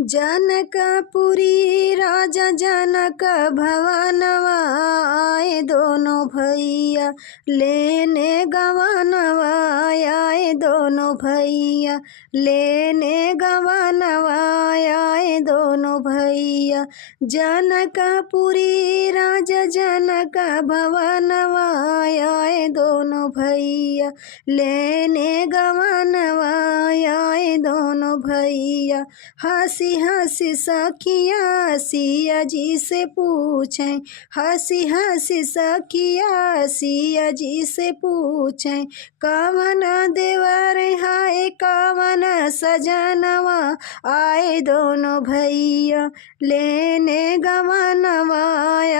जनकपुरी राजा जनक भवनवा आए दोनों भैया लेने गवनवा आए दोनों भैया लेने गवनवा आए दोनों भैया। जनकपुरी राजा जनक भवनवा आए दोनों भैया लेने गवनवा आए दोनों भैया। हंसी हंसी सखिया सिया जी से पूछें, हंसी हंसी सखिया सिया जी से पूछें, कवन देवर हाय कवन सजनवा आए दोनों भैया लेने गवनवा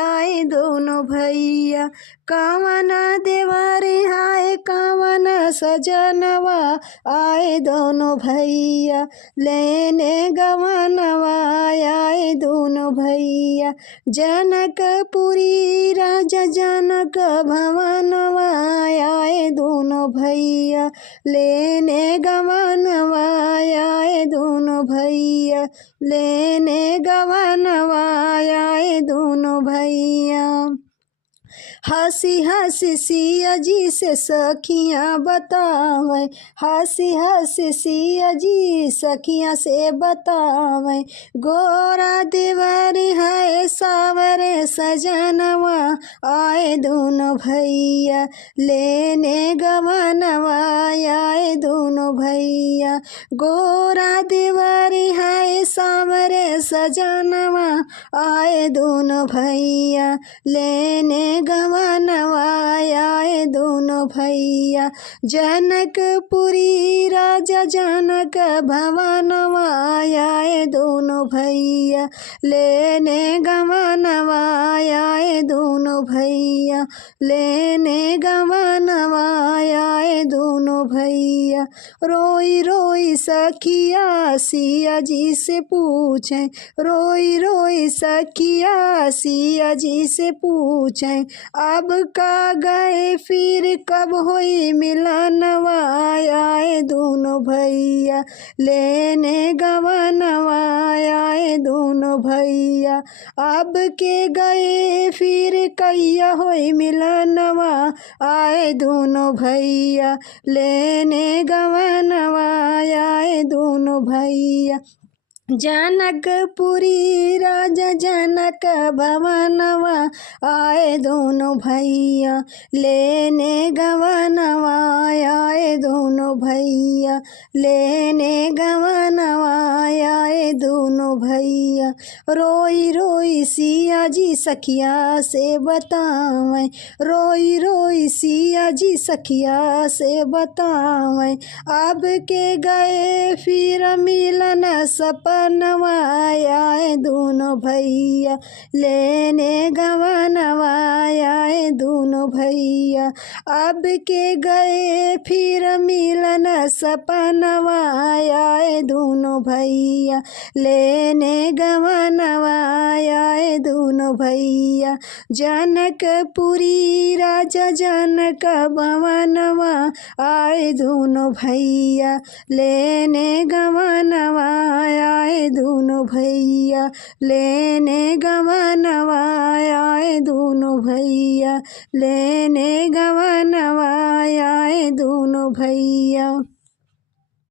आए दोनों भैया। कवन देवर हाय कवन सजनवा आए दोनों भैया लेने गवनवा आए दोनों भैया। जनकपुरी राजा जनक भवनवा आए दोनों भैया लेने गवनवा आए दोनों भैया लेने गवनवा आए दोनों भैया। हंसी हंसी सिया जी से सखियाँ बतावें, हंसी हंसी सिया जी सखियाँ से बतावें, गोरा देवर है सावरे सजनवा आए दोनों भैया लेने गवनवा आए दोनों भैया। गोरा देवर है सावरे सजनवा आए दोनों भैया लेने गवनवा आए दोनों भैया। जनकपुरी राजा जनक भवनवा आए दोनों भैया लेने गवनवा आए दोनों भैया लेने गवनवा आए दोनों भैया। रोई रोई सखिया सिया जी से पूछें, रोई रोई सखिया सिया जी से पूछें, अब का गए फिर कब हुई मिलनवा आए दोनों भैया लेने गवनवा आए दोनों भैया। अब के गए फिर कैया हुई मिलनवा आए दोनों भैया लेने गवनवा आए दोनों भैया। जनकपुरी राजा जनक भवनवा आए दोनों भैया लेने गवनवा आए दोनों भैया लेने गवनवा आए दोनों भैया। रोई रोई सिया जी सखिया से बतावें, रोई रोई सिया जी सखिया से बतावें, अब के गए फिर मिलन सपनवा आए दोनों भैया लेने गवनवा आए दोनों भैया। अब के गए फिर मिलन सपनवा आए दोनों भैया लेने गवनवा आए दोनों भैया। जनकपुरी राजा जनक भवनवा आए दोनों भैया लेने गवनवा आए दोनों भैया लेने गवनवा आए दोनों भैया लेने गवनवा आए दोनों भैया।